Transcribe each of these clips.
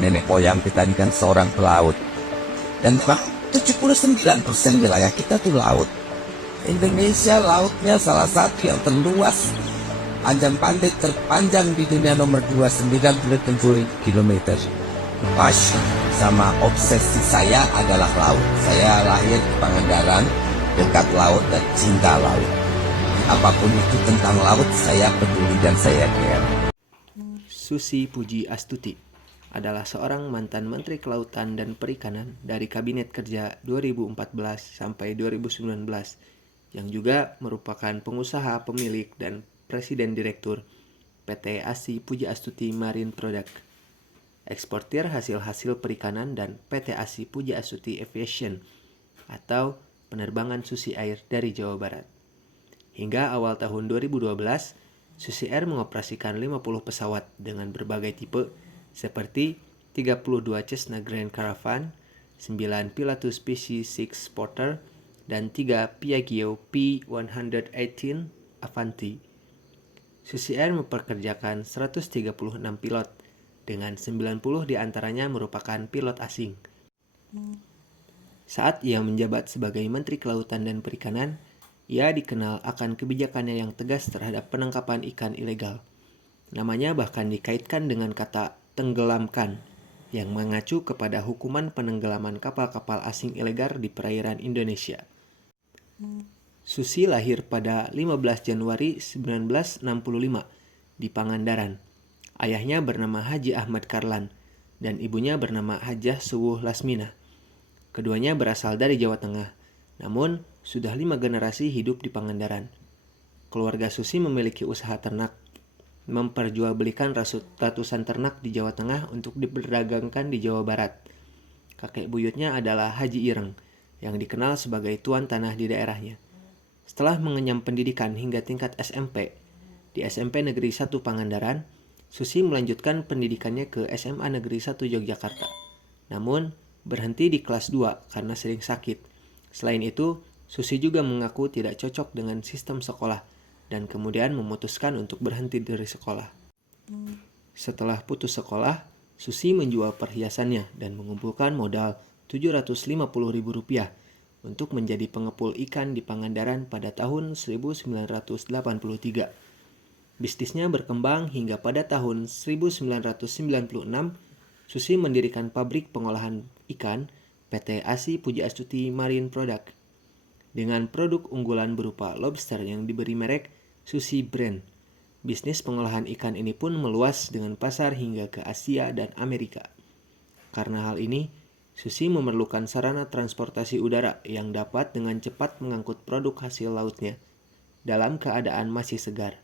Nenek moyang kita ini kan seorang pelaut. Dan 79% wilayah kita tuh laut. Indonesia lautnya salah satu yang terluas. Panjang pantai terpanjang di dunia nomor 2, 90 km. Pas sama obsesi saya adalah laut. Saya lahir di Pangandaran, dekat laut dan cinta laut. Apapun itu tentang laut, saya peduli dan saya care. Susi Puji Astuti adalah seorang mantan Menteri Kelautan dan Perikanan dari Kabinet Kerja 2014 sampai 2019 yang juga merupakan pengusaha pemilik dan Presiden Direktur PT ASI Puji Astuti Marine Product, eksportir hasil-hasil perikanan dan PT ASI Puji Astuti Aviation atau penerbangan Susi Air dari Jawa Barat. Hingga awal tahun 2012, Susi Air mengoperasikan 50 pesawat dengan berbagai tipe seperti 32 Cessna Grand Caravan, 9 Pilatus PC-6 Porter, dan 3 Piaggio P118 Avanti. Susi Air mempekerjakan 136 pilot, dengan 90 diantaranya merupakan pilot asing. Saat ia menjabat sebagai Menteri Kelautan dan Perikanan, ia dikenal akan kebijakannya yang tegas terhadap penangkapan ikan ilegal. Namanya bahkan dikaitkan dengan kata tenggelamkan, yang mengacu kepada hukuman penenggelaman kapal-kapal asing ilegal di perairan Indonesia. Susi lahir pada 15 Januari 1965 di Pangandaran. Ayahnya bernama Haji Ahmad Karlan dan ibunya bernama Hajah Suwuh Lasmina. Keduanya berasal dari Jawa Tengah, namun sudah 5 generasi hidup di Pangandaran. Keluarga Susi memiliki usaha ternak, memperjualbelikan ratusan ternak di Jawa Tengah untuk diperdagangkan di Jawa Barat. Kakek buyutnya adalah Haji Ireng, yang dikenal sebagai tuan tanah di daerahnya. Setelah mengenyam pendidikan hingga tingkat SMP, di SMP Negeri 1 Pangandaran, Susi melanjutkan pendidikannya ke SMA Negeri 1 Yogyakarta. Namun, berhenti di kelas 2 karena sering sakit. Selain itu, Susi juga mengaku tidak cocok dengan sistem sekolah dan kemudian memutuskan untuk berhenti dari sekolah. Setelah putus sekolah, Susi menjual perhiasannya dan mengumpulkan modal Rp750.000 untuk menjadi pengepul ikan di Pangandaran pada tahun 1983. Bisnisnya berkembang hingga pada tahun 1996, Susi mendirikan pabrik pengolahan ikan PT ASI Puji Astuti Marine Product dengan produk unggulan berupa lobster yang diberi merek Susi Brand. Bisnis pengolahan ikan ini pun meluas dengan pasar hingga ke Asia dan Amerika. Karena hal ini, Susi memerlukan sarana transportasi udara yang dapat dengan cepat mengangkut produk hasil lautnya dalam keadaan masih segar.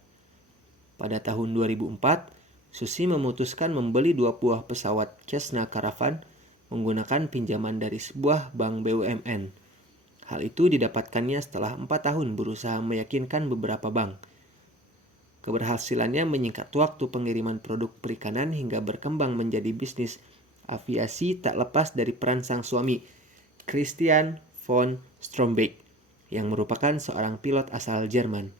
Pada tahun 2004, Susi memutuskan membeli 2 buah pesawat Cessna Caravan menggunakan pinjaman dari sebuah bank BUMN. Hal itu didapatkannya setelah 4 tahun berusaha meyakinkan beberapa bank. Keberhasilannya menyingkat waktu pengiriman produk perikanan hingga berkembang menjadi bisnis aviasi tak lepas dari peran sang suami, Christian von Strombeck, yang merupakan seorang pilot asal Jerman.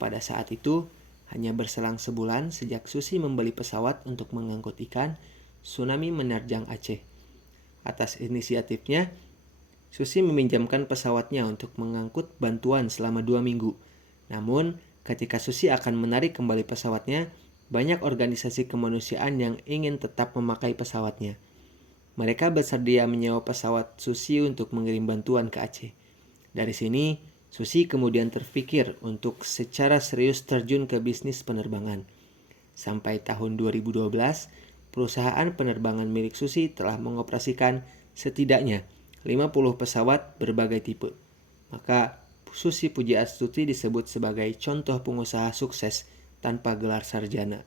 Pada saat itu, hanya berselang sebulan sejak Susi membeli pesawat untuk mengangkut ikan, tsunami menerjang Aceh. Atas inisiatifnya, Susi meminjamkan pesawatnya untuk mengangkut bantuan selama 2 minggu. Namun, ketika Susi akan menarik kembali pesawatnya, banyak organisasi kemanusiaan yang ingin tetap memakai pesawatnya. Mereka bersedia menyewa pesawat Susi untuk mengirim bantuan ke Aceh. Dari sini, Susi kemudian terpikir untuk secara serius terjun ke bisnis penerbangan. Sampai tahun 2012, perusahaan penerbangan milik Susi telah mengoperasikan setidaknya 50 pesawat berbagai tipe. Maka, Susi Puji Astuti disebut sebagai contoh pengusaha sukses tanpa gelar sarjana.